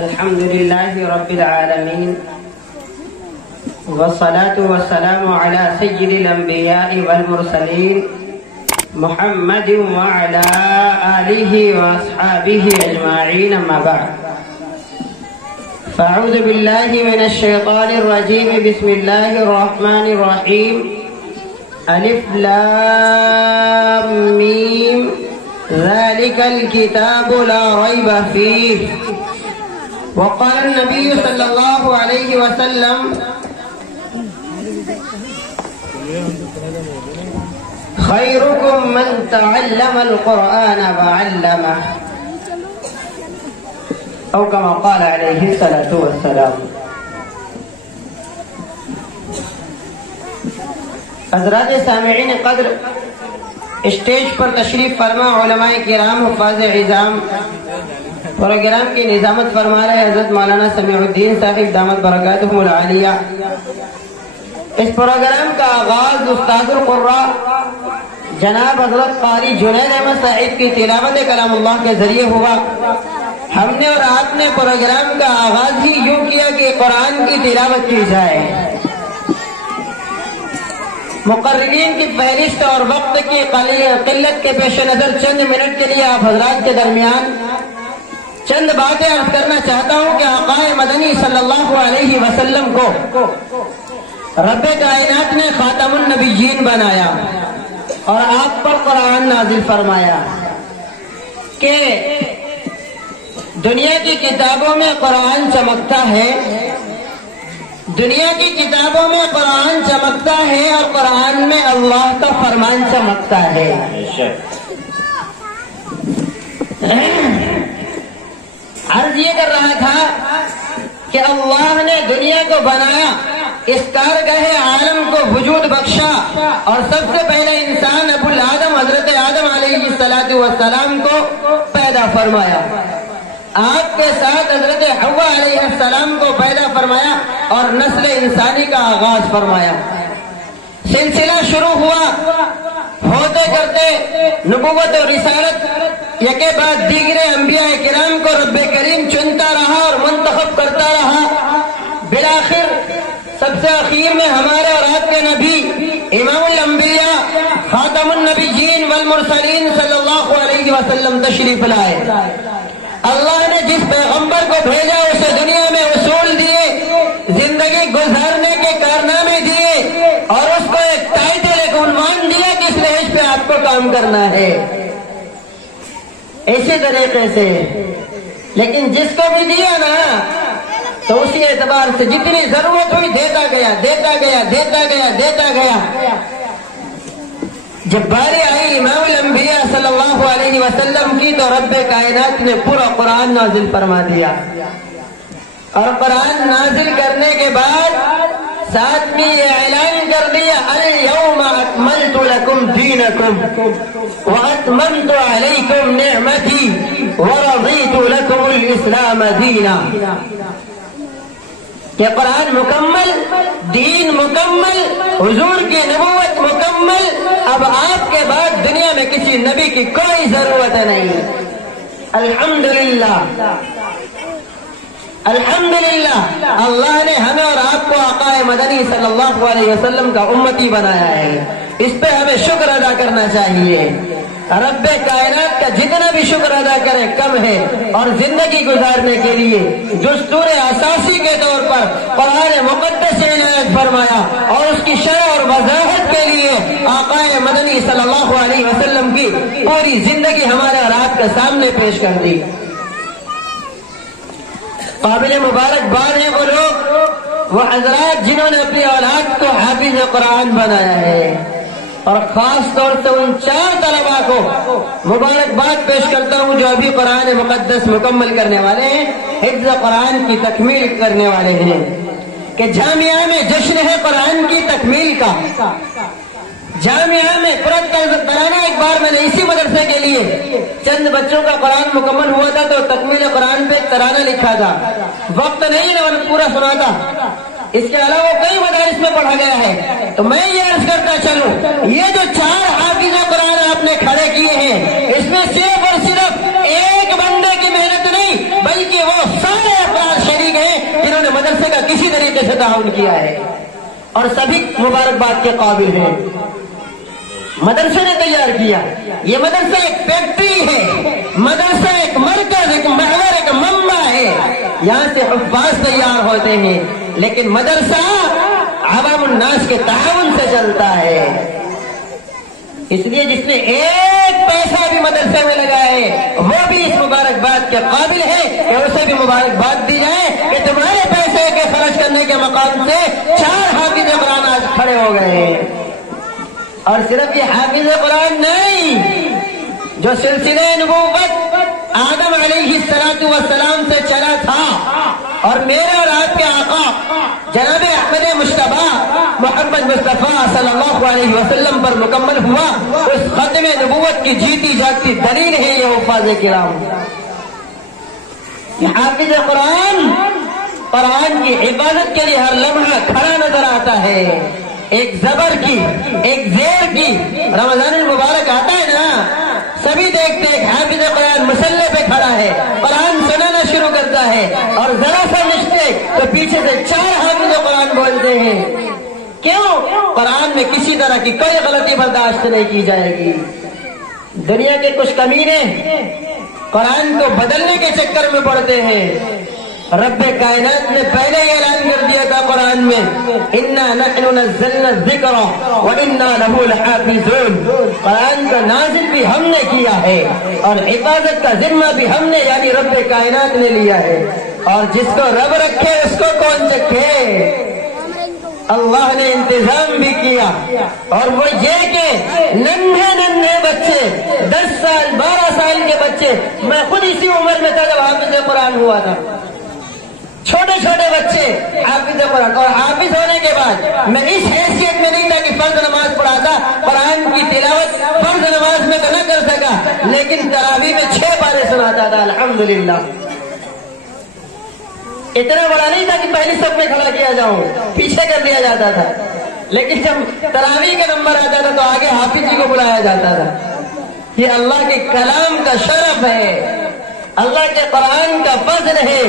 الحمد لله رب العالمين والصلاة والسلام على سيد الأنبياء والمرسلين محمد وعلى آله وأصحابه أجمعين، أما بعد. فأعوذ بالله من الشيطان الرجيم. بسم الله الرحمن الرحيم. ألف لام ميم ذلك الكتاب لا ريب فيه. وقال النبي صلى الله عليه وسلم خيركم من تعلم القرآن وعلمه، أو كما قال عليه الصلاة والسلام. حضرات سامعین قدر، اسٹیج پر تشریف فرما علماء کرام حفاظ عظام، پروگرام کی نظامت فرما رہے حضرت مولانا سمیع الدین صاحب دامت برکاتہم العالیہ. اس پروگرام کا آغاز استاد القراء جناب حضرت قاری جنید احمد صاحب کی تلاوت کلام اللہ کے ذریعے ہوا. ہم نے اور آپ نے پروگرام کا آغاز ہی یوں کیا کہ قرآن کی تلاوت کی جائے. مقررین کی فہرست اور وقت کی قلت کے پیش نظر چند منٹ کے لیے آپ حضرات کے درمیان چند باتیں عرض کرنا چاہتا ہوں کہ آقا مدنی صلی اللہ علیہ وسلم کو رب کائنات نے خاتم النبیین بنایا اور آپ پر قرآن نازل فرمایا کہ دنیا کی کتابوں میں قرآن چمکتا ہے، دنیا کی کتابوں میں قرآن چمکتا ہے اور قرآن میں اللہ کا فرمان چمکتا ہے. عرض یہ کر رہا تھا کہ اللہ نے دنیا کو بنایا، اس کارگاہ عالم کو وجود بخشا اور سب سے پہلے انسان ابو الآدم حضرت آدم علیہ السلام کو پیدا فرمایا. آپ کے ساتھ حضرت حوا علیہ السلام کو پیدا فرمایا اور نسل انسانی کا آغاز فرمایا. سلسلہ شروع ہوا، ہوتے کرتے نبوت اور رسالت یکے بعد دیگر انبیاء کرام کو رب کریم چنتا رہا اور منتخب کرتا رہا. بالآخر سب سے اخیر میں ہمارے اور آپ کے نبی امام الانبیاء خاتم النبیین والمرسلین صلی اللہ علیہ وسلم تشریف لائے. اللہ نے جس پیغمبر کو بھیجا اسے دنیا میں اصول دیے، زندگی گزارنے کے کارنامے دیے اور اس کو ایک ٹائٹل، ایک عنوان دیا کہ اس رہش پہ آپ کو کام کرنا ہے. اسی طریقے سے لیکن جس کو بھی دیا نا تو اسی اعتبار سے جتنی ضرورت ہوئی دیتا گیا دیتا گیا دیتا گیا دیتا گیا. جب باری آئی امام الانبیاء صلی اللہ علیہ وسلم کی تو رب کائنات نے پورا قرآن نازل فرما دیا اور قرآن نازل کرنے کے بعد ساتھ میں یہ اعلان کر دیا الیوم اکملت لکم دینکم واتممت علیکم نعمتی ورضیت لکم الاسلام دینا. کہ قرآن مکمل، دین مکمل، حضور کی نبوت مکمل، اب آپ کے بعد دنیا میں کسی نبی کی کوئی ضرورت نہیں. الحمدللہ الحمدللہ اللہ نے ہمیں اور آپ کو آقا مدنی صلی اللہ علیہ وسلم کا امتی بنایا ہے. اس پہ ہمیں شکر ادا کرنا چاہیے. رب کائنات کا جتنا بھی شکر ادا کرے کم ہے. اور زندگی گزارنے کے لیے دستور اساسی کے طور پر قرآن مقدس عنایت فرمایا اور اس کی شرح اور وضاحت کے لیے آقا مدنی صلی اللہ علیہ وسلم کی پوری زندگی ہمارے اور آپ کے سامنے پیش کر دی. قابل مبارکباد ہیں وہ لوگ، وہ حضرات جنہوں نے اپنی اولاد کو حافظ قرآن بنایا ہے. اور خاص طور سے ان 4 طلباء کو مبارکباد پیش کرتا ہوں جو ابھی قرآن مقدس مکمل کرنے والے ہیں، حفظ قرآن کی تکمیل کرنے والے ہیں. کہ جامعہ میں جشن ہے قرآن کی تکمیل کا. جامعہ میں ترانہ ایک بار میں نے اسی مدرسے کے لیے چند بچوں کا قرآن مکمل ہوا تھا تو تکمیل قرآن پہ ایک ترانہ لکھا تھا. وقت نہیں نے پورا سنا تھا. اس کے علاوہ کئی مدارس میں پڑھا گیا ہے. تو میں یہ عرض کرتا چلوں یہ جو 4 حافظ قرآن آپ نے کھڑے کیے ہیں اس میں صرف اور صرف ایک بندے کی محنت نہیں بلکہ وہ سارے طریقے سے تعاون کیا ہے اور سبھی مبارکباد کے قابل ہیں۔ مدرسے نے تیار کیا، یہ مدرسہ ایک فیکٹری ہے، مدرسہ ایک مرکز، ایک محور، ایک منبع ہے، یہاں سے حفاظ تیار ہوتے ہیں، لیکن مدرسہ عوام الناس کے تعاون سے چلتا ہے۔ اس لیے جس نے ایک پیسہ بھی مدرسے میں لگائے وہ بھی اس مبارکباد کے قابل ہے کہ اسے بھی مبارکباد دی جائے کہ تمہارے پیسے کے خرچ کرنے کے مقام سے 4 حافظ قرآن آج کھڑے ہو گئے ہیں۔ اور صرف یہ حافظ قرآن نہیں، جو سلسلہ نبوت آدم علیہ السلام سے چلا تھا اور میرے اور آپ کے آقا جناب احمد مصطفیٰ محمد مصطفیٰ صلی اللہ علیہ وسلم پر مکمل ہوا، اس ختم نبوت کی جیتی جاگتی دلیل ہے یہ حفاظ کرام۔ یہ حافظ قرآن کی حفاظت کے لیے ہر لمحہ کھڑا نظر آتا ہے، ایک زبر کی، ایک زیر کی۔ رمضان المبارک آتا ہے نا، سبھی دیکھتے ہیں حافظ قرآن مسلح پہ کھڑا ہے، قرآن سنانا شروع کرتا ہے، اور ذرا سا مسٹیک تو پیچھے سے 4 حافظ قرآن بولتے ہیں۔ کیوں؟ قرآن میں کسی طرح کی کوئی غلطی برداشت نہیں کی جائے گی۔ دنیا کے کچھ کمینے قرآن کو بدلنے کے چکر میں پڑتے ہیں۔ رب کائنات نے پہلے ہی اعلان کر دیا تھا قرآن میں، اِنَّا نَحْنُ نَزَّلْنَا الذِّكْرَ وَإِنَّا لَهُ لَحَافِظُونَ، قرآن کا نازل بھی ہم نے کیا ہے اور حفاظت کا ذمہ بھی ہم نے یعنی رب کائنات نے لیا ہے، اور جس کو رب رکھے اس کو کون چکھے؟ اللہ نے انتظام بھی کیا، اور وہ یہ کہ ننھے بچے 10 سال 12 سال کے بچے، میں خود اسی عمر میں تھا جب حافظ قرآن ہوا تھا، چھوٹے چھوٹے بچے حافظ قرآن، اور حافظ ہونے کے بعد میں اس حیثیت میں نہیں تھا کہ فرض نماز پڑھاتا، قرآن کی تلاوت فرض نماز میں تو نہ کر سکا، لیکن تراویح میں 6 پارے سناتا تھا الحمدللہ۔ اتنا بڑا نہیں تھا کہ پہلی صف میں کھڑا کیا جاؤں، پیچھے کر دیا جاتا تھا، لیکن جب تراویح کا نمبر آتا تھا تو آگے حافظ جی کو بلایا جاتا تھا۔ یہ اللہ کے کلام کا شرف ہے، اللہ کے قرآن کا فضل ہے،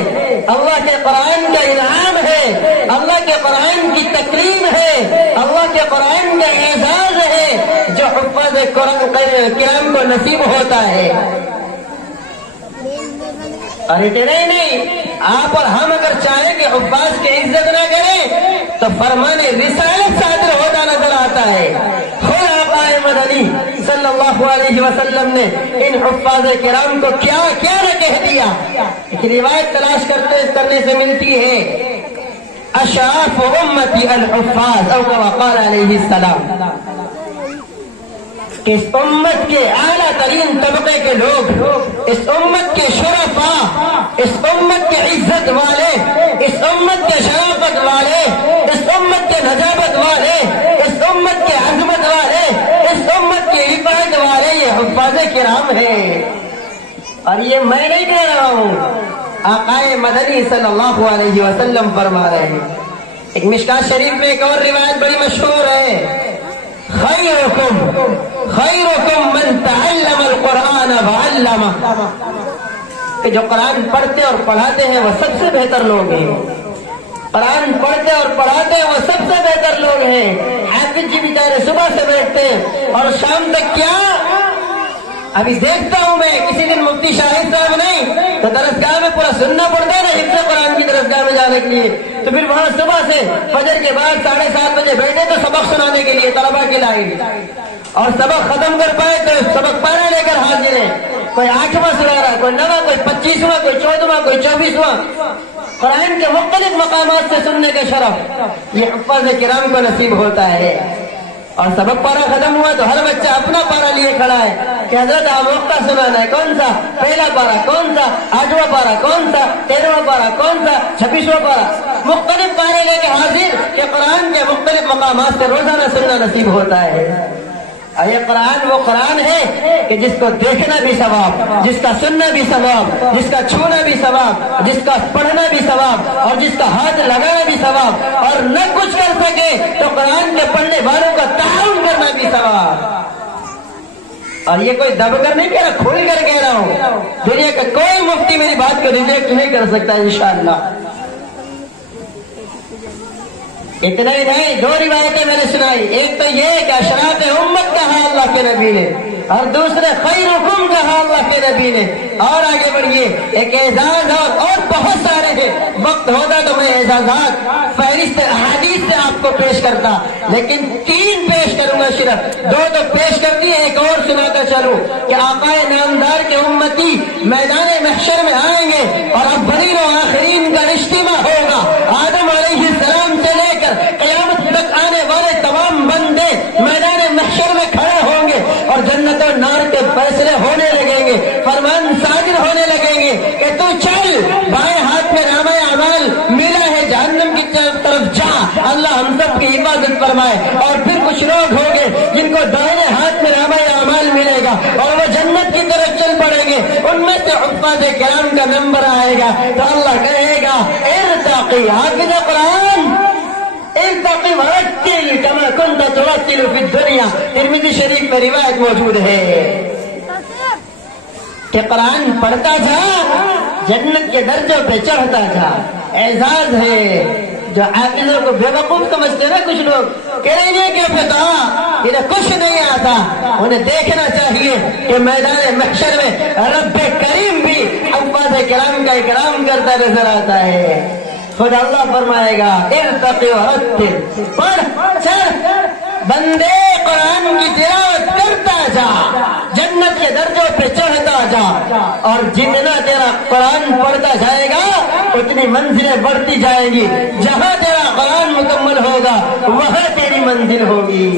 اللہ کے قرآن کا انعام ہے، اللہ کے قرآن کی تکریم ہے، اللہ کے قرآن کا اعزاز ہے جو حفاظ قرآن کرام کو نصیب ہوتا ہے۔ اور اتنا ہی نہیں، آپ اور ہم اگر چاہیں کہ حفاظ کی عزت نہ کریں تو فرمان رسالت صادر ہوتا نظر آتا ہے۔ خود آقا مدنی صلی اللہ علیہ وسلم نے ان حفاظ کرام کو کیا کیا نہ کہہ دیا۔ ایک روایت تلاش کرنے سے ملتی ہے، اشراف امتی الحفاظ او کما قال علیہ السلام، کہ اس امت کے اعلیٰ ترین طبقے کے لوگ، اس امت کے شرفاء، اس امت کے عزت والے، اس امت کے شرافت والے، اس امت کے نجابت والے، اس امت کے عظمت والے، اس امت کے حفاظت والے یہ حفاظ کرام ہیں۔ اور یہ میں نہیں کہہ رہا ہوں، آقا مدنی صلی اللہ علیہ وسلم فرما رہے ہیں۔ ایک مشکات شریف میں ایک اور روایت بڑی مشہور ہے، خیرکم من تعلم القرآن وعلمہ، کہ جو قرآن پڑھتے اور پڑھاتے ہیں وہ سب سے بہتر لوگ ہیں۔ قرآن پڑھتے اور پڑھاتے ہیں وہ سب سے بہتر لوگ ہیں۔ حافظ جی بیچارے صبح سے بیٹھتے ہیں اور شام تک کیا، ابھی دیکھتا ہوں میں کسی دن مفتی شاہد صاحب نہیں تو درسگاہ میں پورا سننا پڑتا ہے نا حفظ قرآن کی درسگاہ میں جانے کے لیے، تو پھر وہاں صبح سے فجر کے بعد 7:30 بجے بیٹھے تو سبق سنانے کے لیے طلبا کی لائن، اور سبق ختم کر پائے تو سبق پارا لے کر حاضر ہیں، کوئی 8واں سنا رہا، کوئی 9واں، کوئی 25واں، کوئی 14واں، کوئی 24واں۔ قرآن کے مختلف مقامات سے سننے کے شرف یہ حفاظ کرام کو نصیب ہوتا ہے۔ اور سبق پارا ختم ہوا تو ہر بچہ اپنا پارا لیے کھڑا ہے کہ حضرت آپ موقع سنانا ہے، کون سا پہلا پارا، کون سا 8واں پارا، کون سا 13واں پارا، کون سا 26واں پارا، مختلف پارے لے کے حاضر کہ قرآن کے مختلف مقامات سے روزانہ سننا نصیب ہوتا ہے۔ اور یہ قرآن وہ قرآن ہے کہ جس کو دیکھنا بھی ثواب، جس کا سننا بھی ثواب، جس کا چھونا بھی ثواب، جس کا پڑھنا بھی ثواب، اور جس کا ہاتھ لگانا بھی ثواب، اور نہ کچھ کر سکے تو قرآن کے پڑھنے والوں کا تعاون کرنا بھی ثواب۔ اور یہ کوئی دب کر نہیں کہہ رہا، کھل کر کہہ رہا ہوں، دنیا کا کوئی مفتی میری بات کو ریجیکٹ نہیں کر سکتا انشاءاللہ۔ اتنا ہی نہیں، دو روایتیں میں نے سنائی، ایک تو یہ کہ اشراف امت کہا اللہ کے نبی نے، اور دوسرے خیرکم کہا اللہ کے نبی نے۔ اور آگے بڑھیے، ایک اعزاز اور بہت سارے ہیں، وقت ہوتا تو میں اعزازات فہرست احادیث سے آپ کو پیش کرتا، لیکن 3 پیش کروں گا، صرف 2 تو پیش کر دیے، ایک اور سناتا چلوں کہ آقا نامدار کے امتی میدان محشر میں آئیں گے اور اولین و آخرین کا اجتماع ہوگا۔ آدم علیہ السلام سے لے کر قیامت تک آنے والے تمام بندے میدان محشر میں کھڑے ہوں گے اور جنت و نار کے فیصلے ہونے لگیں گے، فرمان صادر ہونے لگیں گے کہ تو چل، بائیں ہاتھ میں نامہ اعمال ملا ہے، جہنم کی طرف جا، اللہ ہم سب کی حفاظت فرمائے۔ اور پھر کچھ لوگ ہوں گے جن کو دائیں ہاتھ میں نامہ اعمال ملے گا اور وہ جنت کی طرف چل پڑیں گے، ان میں سے حفاظ کرام کا نمبر آئے گا تو اللہ کہے گا ارتقی حافظ قرآن ارتقی ورتل کما کنت ترتل فی الدنیا۔ ترمذی شریف میں روایت موجود ہے کہ قرآن پڑھتا جا، جنت کے درجوں پہ چڑھتا جا۔ اعزاز ہے جو حافظوں کو بے وقوف سمجھتے نا کچھ لوگ، کہہ رہے ہیں کہ پتا انہیں کچھ نہیں آتا، انہیں دیکھنا چاہیے کہ میدان محشر میں رب کریم بھی حفاظ کرام کا اکرام کرتا نظر آتا ہے۔ خود اللہ فرمائے گا ارتقی ورتل، پڑھ چڑھ بندے، قرآن کی تلاوت کرتا جا، جنت کے درجوں پہ چڑھتا جا، اور جتنا تیرا قرآن پڑھتا جائے گا اتنی منزلیں بڑھتی جائیں گی، جہاں تیرا قرآن مکمل ہوگا وہاں تیری منزل ہوگی۔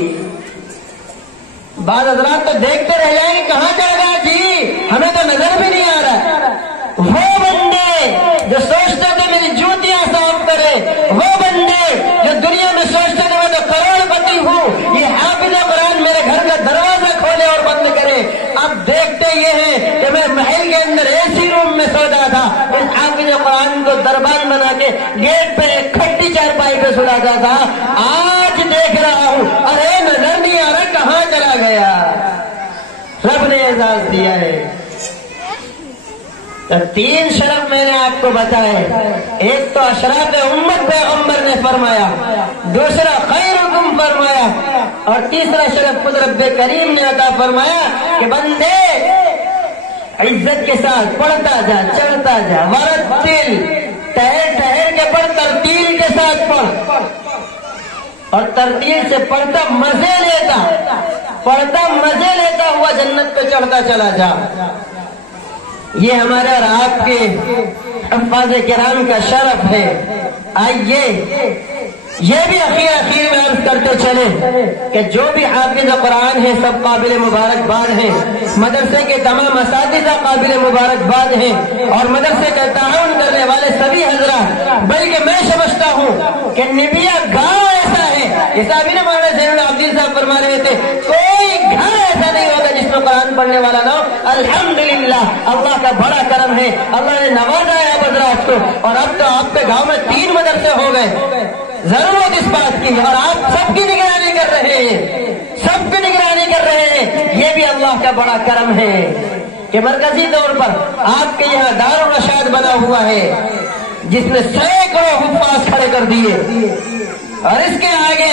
بعض حضرات تو دیکھتے رہ جائیں گے کہاں جائے گا جی، ہمیں تو نظر بھی نہیں آ رہا۔ وہ بندے جو سوچتے تھے میری جوتیاں صاف کرے، وہ بندے جو دنیا میں سوچتے تھے میں تو کروڑ پتی ہوں، یہ حافظ قرآن میرے گھر کا دروازہ کھولے اور بند کرے، اب دیکھتے یہ ہیں کہ میں محل کے اندر ایسی روم میں سوتا تھا، اس حافظ قرآن کو دربان بنا کے گیٹ پہ ایک کھٹی چارپائی پہ سلاتا تھا، آج دیکھ رہا ہوں ارے نظر نہیں آ رہا کہاں چلا گیا۔ رب نے اعزاز دیا ہے۔ تو 3 شرف میں نے آپ کو بتائے، ایک تو اشراف امت پیغمبر نے فرمایا، دوسرا خیرکم فرمایا، اور تیسرا شرف خود رب کریم نے عطا فرمایا کہ بندے عزت کے ساتھ پڑھتا جا، چڑھتا جا، ورتل، ٹہر ٹہر کے پڑھ، ترتیل کے ساتھ پڑھ، اور ترتیل سے پڑھتا مزے لیتا، پڑھتا مزے لیتا ہوا جنت پہ چڑھتا چلا جا۔ یہ ہمارے اور آپ کے حفاظ کرام کا شرف ہے۔ آئیے یہ بھی اخیر میں عرض کرتے چلے کہ جو بھی حافظ قرآن ہیں سب قابل مبارکباد ہیں، مدرسے کے تمام اساتذہ قابل مبارکباد ہیں، اور مدرسے کا تعاون کرنے والے سبھی حضرات، بلکہ میں سمجھتا ہوں کہ نبیا گاؤں ایسا ہے، جیسا ابھی مولانا زین العابدین صاحب فرما رہے تھے، کوئی گھر ایسا نہیں ہوگا جس میں قرآن پڑھنے والا نہ ہو۔ الحمدللہ اللہ کا بڑا کرم ہے، اللہ نے نوازا ہے اب حضرات کو، اور اب تو آپ کے گاؤں میں 3 مدرسے ہو گئے۔ ضرورت اس بات کی، اور آپ سب کی نگرانی کر رہے ہیں، سب کی نگرانی کر رہے ہیں، یہ بھی اللہ کا بڑا کرم ہے کہ مرکزی طور پر آپ کے یہاں دار الرشاد بنا ہوا ہے جس نے سینکڑوں حفاظ کھڑے کر دیے، اور اس کے آگے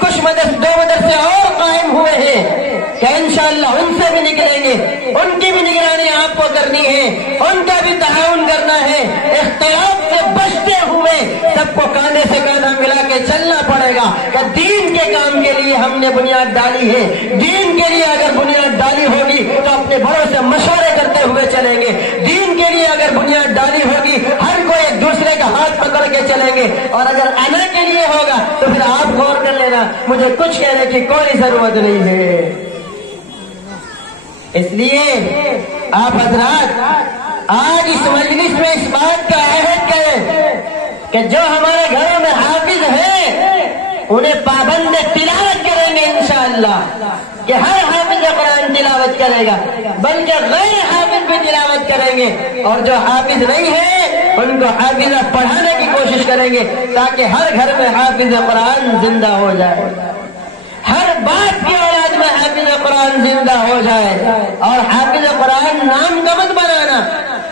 کچھ 2 مدرسے اور قائم ہوئے ہیں کہ انشاءاللہ ان سے بھی نکلیں گے، ان کی بھی نگرانی آپ کو کرنی ہے، ان کا بھی تعاون کرنا ہے، اختلاف سے بچتے ہوئے سب کو کاندھے سے کاندھا ملا کے چلنا پڑے گا کہ دین کے کام کے لیے ہم نے بنیاد ڈالی ہے، دین کے لیے اگر بنیاد ڈالی ہوگی تو اپنے بڑوں سے مشورے کرتے ہوئے چلیں گے، دین کے لیے اگر بنیاد ڈالی ہوگی ہر کوئی ایک دوسرے کا ہاتھ پکڑ کے چلیں گے، اور اگر انا کے لیے ہوگا تو پھر آپ غور کر لینا، مجھے کچھ کہنے کی کوئی ضرورت نہیں ہے۔ اس لیے آپ حضرات آج اس مجلس میں اس بات کا عہد کریں کہ جو ہمارے گھروں میں حافظ ہیں انہیں پابند تلاوت کریں گے انشاءاللہ، کہ ہر حافظ قرآن تلاوت کرے گا، بلکہ غیر حافظ بھی تلاوت کریں گے، اور جو حافظ نہیں ہے ان کو حافظہ پڑھانے کی کوشش کریں گے تاکہ ہر گھر میں حافظ قرآن زندہ ہو جائے، ہر باپ کی اولاد میں حافظ قرآن زندہ ہو جائے، اور حافظ قرآن نام کا مت بنانا،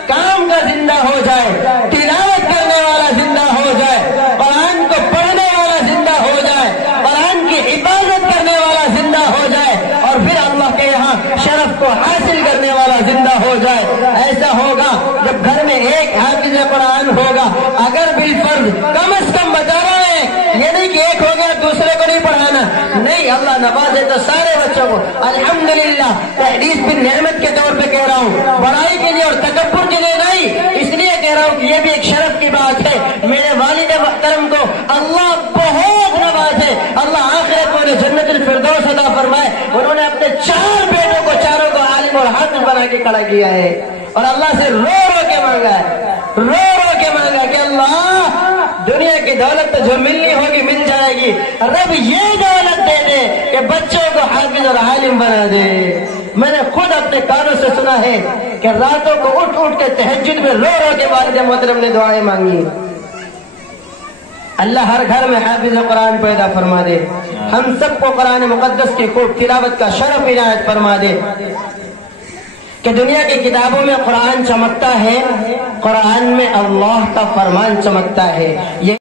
کام کا زندہ ہو جائے، تلاوت کرنے والا زندہ ہو جائے، قرآن کو پڑھنے والا زندہ جائے. ایسا ہوگا جب گھر میں ایک حافظ قرآن ہوگا. اگر بالفرض کم از کم بتا رہے ہیں، یہ نہیں کہ ایک ہو گیا دوسرے کو نہیں پڑھانا. نہیں، اللہ نوازے تو سارے بچوں کو. الحمدللہ تحدیث بن نعمت کے طور پہ کہہ رہا ہوں، بڑائی کے لیے اور تکبر کے لیے نہیں، اس لیے کہہ رہا ہوں کہ یہ بھی ایک شرف کی بات ہے. میرے والد محترم کو اللہ بہت نوازے، اللہ آخرت میں انہیں جنت الفردوس عطا فرمائے. انہوں نے اپنے 4 بیٹوں کو چاروں کو عالم اور حافظ بنا کے کھڑا کیا ہے، اور اللہ سے رو رو کے مانگا ہے، رو رو کے مانگا کہ اللہ دنیا کی دولت تو جو ملنی ہوگی مل جائے گی، رب یہ دولت دے دے کہ بچوں کو حافظ اور عالم بنا دے. میں نے خود اپنے کانوں سے سنا ہے کہ راتوں کو اٹھ اٹھ کے تہجد میں رو رو کے والد محترم نے دعائیں مانگی. اللہ ہر گھر میں حافظ قرآن پیدا فرما دے. ہم سب کو قرآن مقدس کی خوب تلاوت کا شرف عنایت فرما دے کہ دنیا کی کتابوں میں قرآن چمکتا ہے، قرآن میں اللہ کا فرمان چمکتا ہے.